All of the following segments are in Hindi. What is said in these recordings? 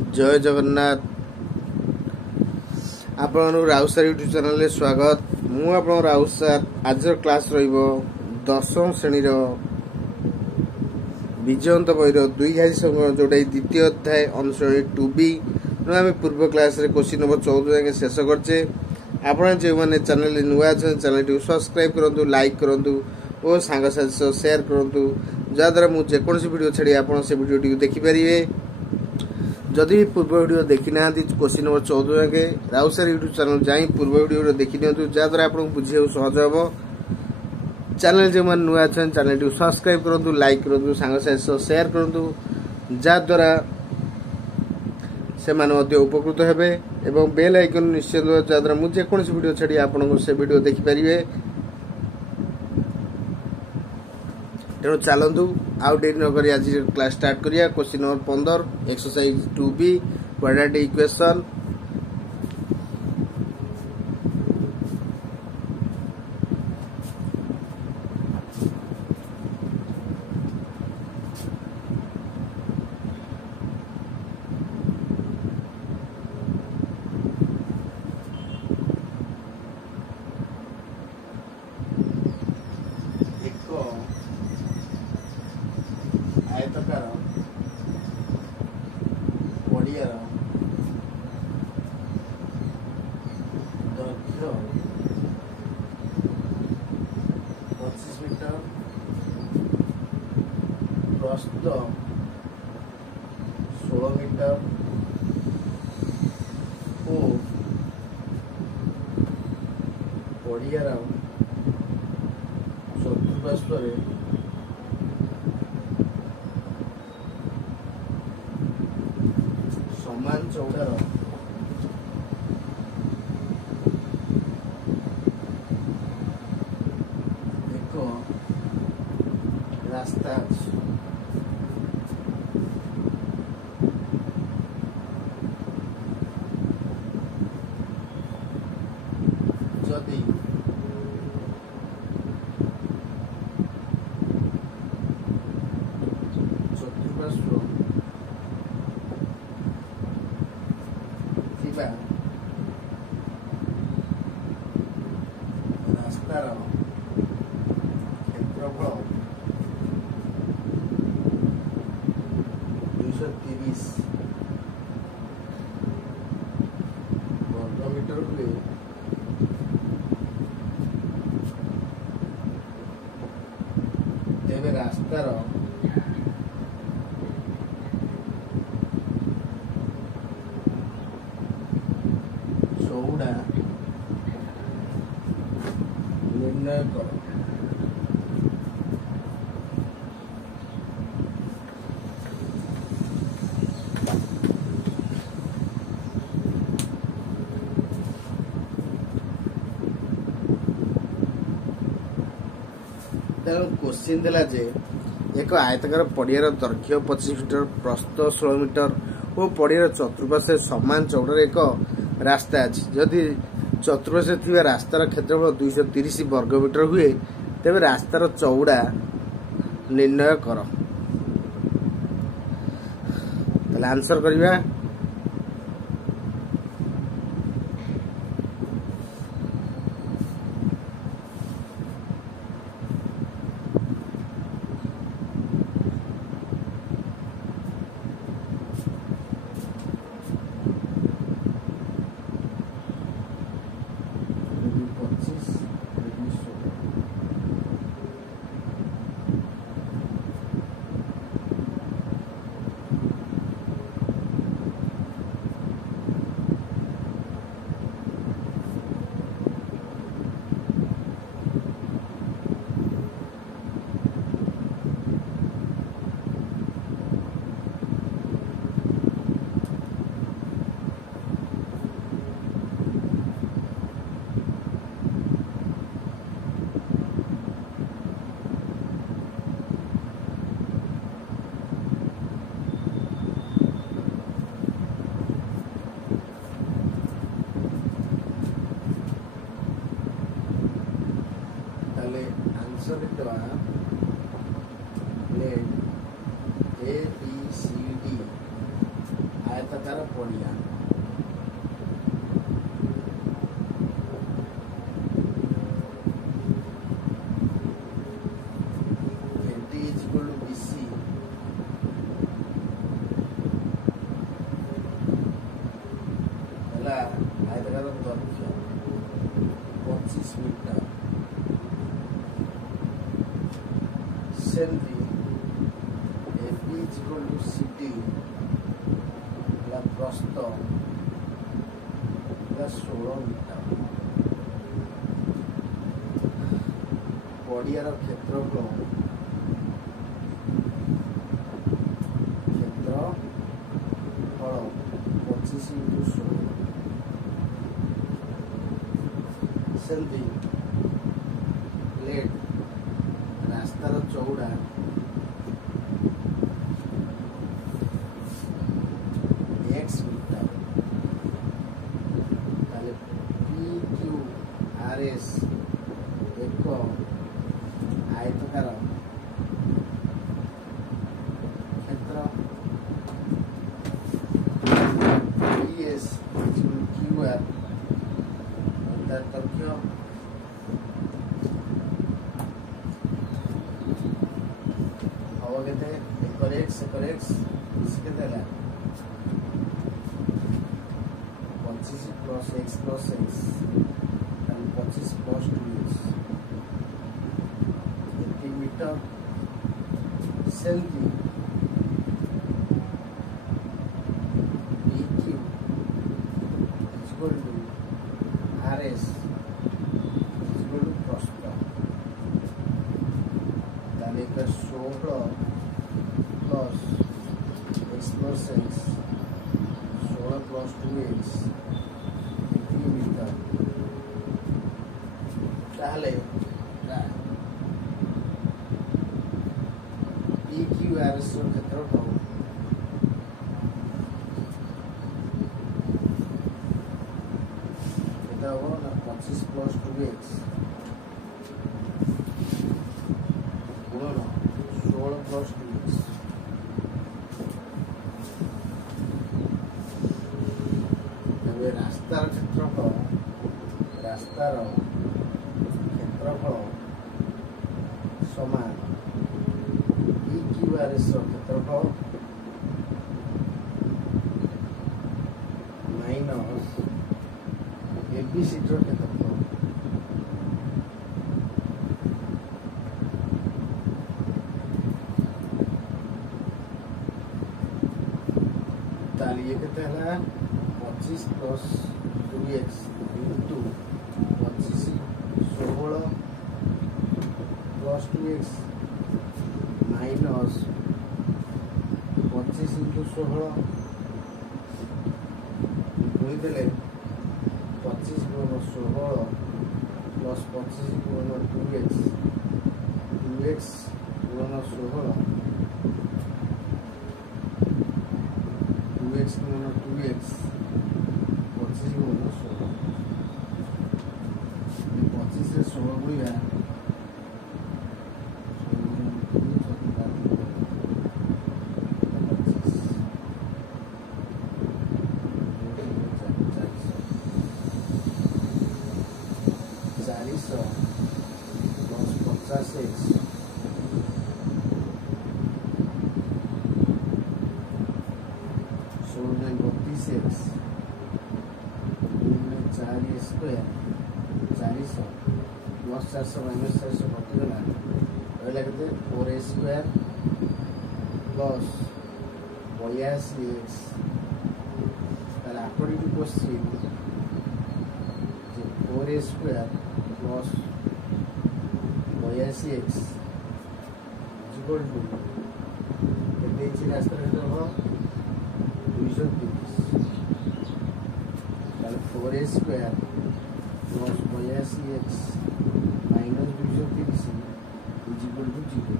जय जगन्नाथ। आपण राउत सर यूट्यूब चैनल स्वागत। मु आप राउत सर। आज क्लास दशम श्रेणी विजयंत बहिर 2 जोटा द्वितीय अध्याय अनुश्रेणी 2B आम पूर्व क्लास रे क्वेश्चन नंबर 14 जाके शेष करचे। आपण जो मैंने चैनल नुआ चैनल टी सब्सक्राइब करूँ, लाइक करूँ और सांगसाथी शेयर करूँ, जहाद्वारा मुझे वीडियो छाड़ी आप वीडियो टी देखिपारे। जदि भी पूर्व वीडियो देखी ना क्वेश्चन नंबर 14 जाके राउत सर यूट्यूब चैनल जाई पूर्व वीडियो देखी दिंतु, जहाद्वारा आपको बुझे सहज हम। चैनल जो मैंने नुआ चैनल टी सब्सक्राइब करूँ, लाइक करूँ, सांगसाथी शेयर करूँ, जहाद्वारा से उपकृत हेबे एवं बेल आइकन निश्चित जहाद्वारा मुझे वीडियो छाड़ी आपको से वीडियो देखिपारे। तेणु चलतु आउ डेरी नक आज क्लास स्टार्ट करिया। Question number 15 exercise 2B quadratic equation. आयतकार पड़ियार दैर्घ्य 25 मीटर, प्रस्थ 16 मीटर और पड़ियार चतुर्पार्श्व समान चौड़ार एक रास्ता अछि। जदि चतुर्पार्श्व रास्तार क्षेत्रफल 230 वर्गमीटर हुए तेबे रास्तार चौड़ा निर्णय करो। क्वेश्चन दिला जे एक आयताकार पड़ियार दैर्घ्य 25 मीटर, प्रस्थ 16 मीटर और पड़ियार चतुर्पार्श्व समान चौड़ार एक रास्ता अछि। जदि चतुर्पार्श्व थिबा रास्तार क्षेत्रफल 230 वर्गमीटर हुए तेबे रास्तार चौड़ा निर्णय कर। ताले आंसर करिबा। आंसर लिखवा let A B C D आयत ବୃত্ତାକାର ପଡ଼ିଆ। AD is equal to BC ହେଲା ଆୟତାକାର ଦୈର୍ଘ୍ୟ 25 ମିଟର। ସେମିତି AB is equal to CD ହେଲା ପ୍ରସ୍ଥ ହେଲା 16 ମିଟର। ପଡ଼ିଆର କ୍ଷେତ୍ରଫଳ 25 into 16। ସେମିତି ପ୍ଲେଟ୍ ରାସ୍ତାର ଚଉଡ଼ା x ମିଟର। ତାହେଲେ PQRS ଏକ ଆୟତକାର କ୍ଷେତ୍ର। PS QR ତାର ଦୈର୍ଘ୍ୟ। ହବ କେତେ? ଏକର x କେତେ ହେଲା? 25 plus x plus x ତାହେଲେ 25 plus 2x ଏତିକି ମିଟର। ସେମିତି PQ is equal to RS is equal to ପ୍ରସ୍ଥ। ତାହେଲେ ଏଟା 16 plus x plus x 16 plus 2x ଏତିକି ମିଟର। ତାହେଲେ PQRS ର କ୍ଷେତ୍ରଫଳ କେତେ ହବ ନା 25 plus 2x ଗୁଣନ 16 plus 2x। ଏବେ ରାସ୍ତାର କ୍ଷେତ୍ରଫଳ ସମାନ PQRS ର କ୍ଷେତ୍ରଫଳ ମାଇନସ୍ ABC ର କ୍ଷେତ୍ରଫଳ। ତାହେଲେ ଇଏ କେତେ ହେଲା? 25 plus 2x into 25 16 plus 2x minus 25 into 16 ଗୁଣିଦେଲେ 25 ଗୁଣ 16 plus 25 ଗୁଣ 2x ଗୁଣ 16 2x ଗୁଣ 2x 25 ଗୁଣ 16 25 ରେ 16 ଗୁଣିବା 400 plus 50x 32x 4 square 400 plus 400 minus 400 कटिगला रहा के 4a स्क्वायर plus 82x ताले according to question 4a square plus 82x equal to केते रास्ता रे हो 230 ताले 4a square plus 82x minus 230 is equal to 0।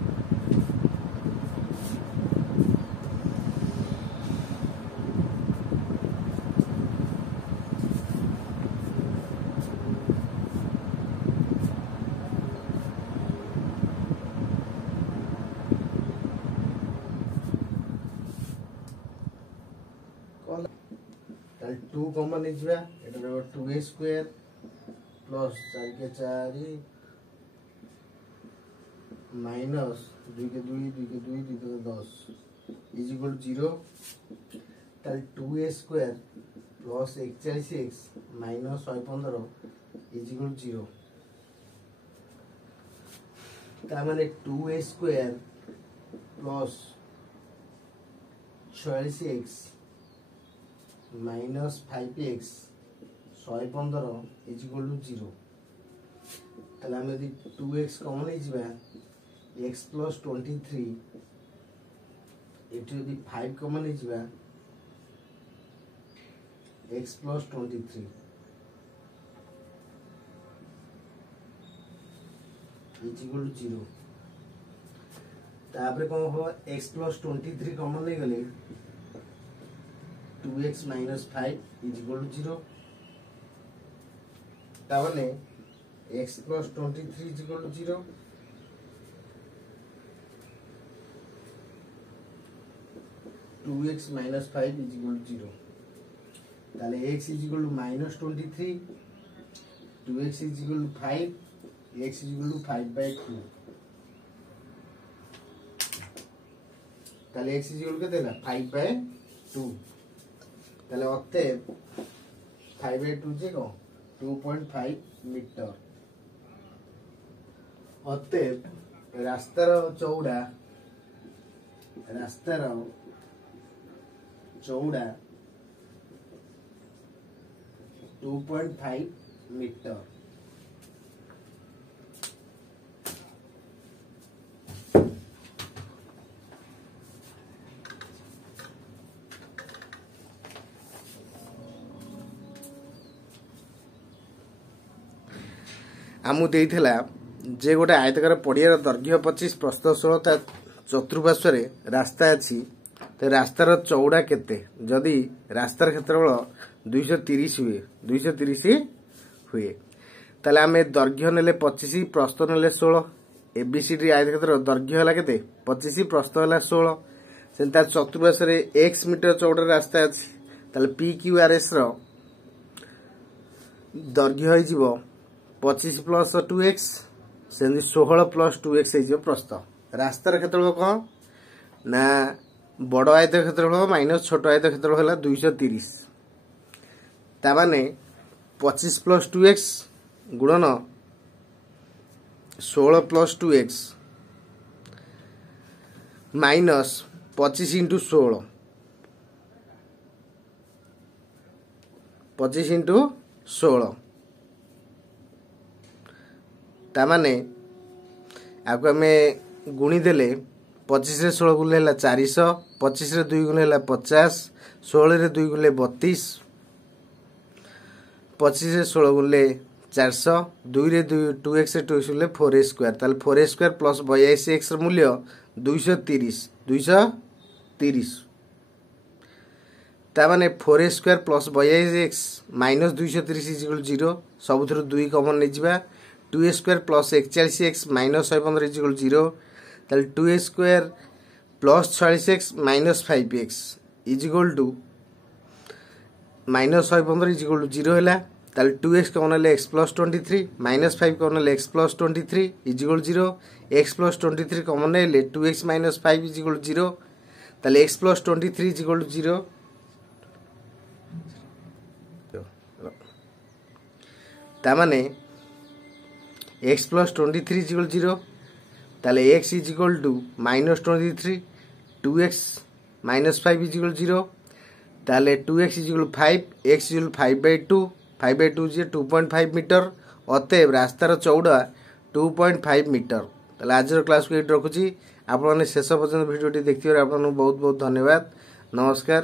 Two common एटा 2a स्क्वायर प्लस 4 के 4 माइनस 2 के 2 2 के 2 2 के 10 इज इक्वल 0 ताल 2a square plus 41x minus 115 is equal 0 ता माने 2a square plus 46x minus 5x 115 is equal to 0 ताले हम यदि 2x कॉमन है जिबा x प्लस 23 एठी यदि 5 कॉमन है जिबा x plus 23 is equal to 0 तापर कोन हो x प्लस 23 कॉमन ले गले 2x minus 5 is equal to 0 तावने x plus 23 is equal to 0 2x minus 5 is equal to 0 ताले x is equal to minus 23 2x is equal to 5 x is equal to 5 by 2 ताले x is equal to 5 by 2 ताले अते 5 by 2 जे को 2.5 मीटर अते रास्तार चौड़ा 2.5 मीटर आमु देइथिला जे गोटे आयतकार पड़ियार दैर्घ्य 25 प्रस्थ 16 चतुर्पार्श्व रास्ता अच्छी तो रास्तार चौड़ा केते जदि रास्तार क्षेत्रफल 230 हुए ताले आमे दैर्घ्य नेले 25 प्रस्थ नेले 16 एबीसीडी आयतक्षेत्र दैर्घ्य हला केते 25 प्रस्थ हला 16 सेंता चतुर्पार्श्व x मीटर चौड़ा रास्ता अच्छी ताले PQRS रो दैर्घ्य होई जिवो 25 प्लस 2x से 16 प्लस 2x है प्रस्थ रास्तार क्षेत्रफल कौन ना बड़ आयत क्षेत्रफल माइनस छोट आयत क्षेत्रफल है 230 ताने 25 प्लस 2x गुणन 16 plus 2x minus 25 into 16 25 into 16 तामाने आपको हमें गुणी देले 25 रे 16 गुले 400 25 रे 2 गुले 50 16 रे 2 गुले 32 25 रे 16 गुले 400 2 रे 2x रे 2x गुले 4a स्क्वायर ताले 4a स्क्वायर प्लस 82x र मूल्य 230 तामाने 4a square plus 82x minus 230 is equal 0 सबुथरो 2 कॉमन नै जिबा 2a square plus 41x minus 115 is equal 0 ताले 2a square plus 46x minus 5x is equal to minus 115 is equal to 0 हैला ताले 2x कॉमन ले x प्लस 23 माइनस 5 कॉमन ले x plus 23 is equal 0 x plus 23 common ले 2x माइनस 5 इज इक्वल 0 ताले x plus 23 is equal to 0 तामाने x प्लस 23 इज इक्वल 0 ताले x is equal to minus 23 2x minus 5 is equal 0 ताले 2x is equal 5 x is equal 5 by 2 जे 2.5 मीटर अतएव रास्तार चौड़ा 2.5 मीटर ताले आज क्लास को एट रखुची आपण माने शेष पर्यंत वीडियोटी देखिबार आपन बहुत बहुत धन्यवाद नमस्कार।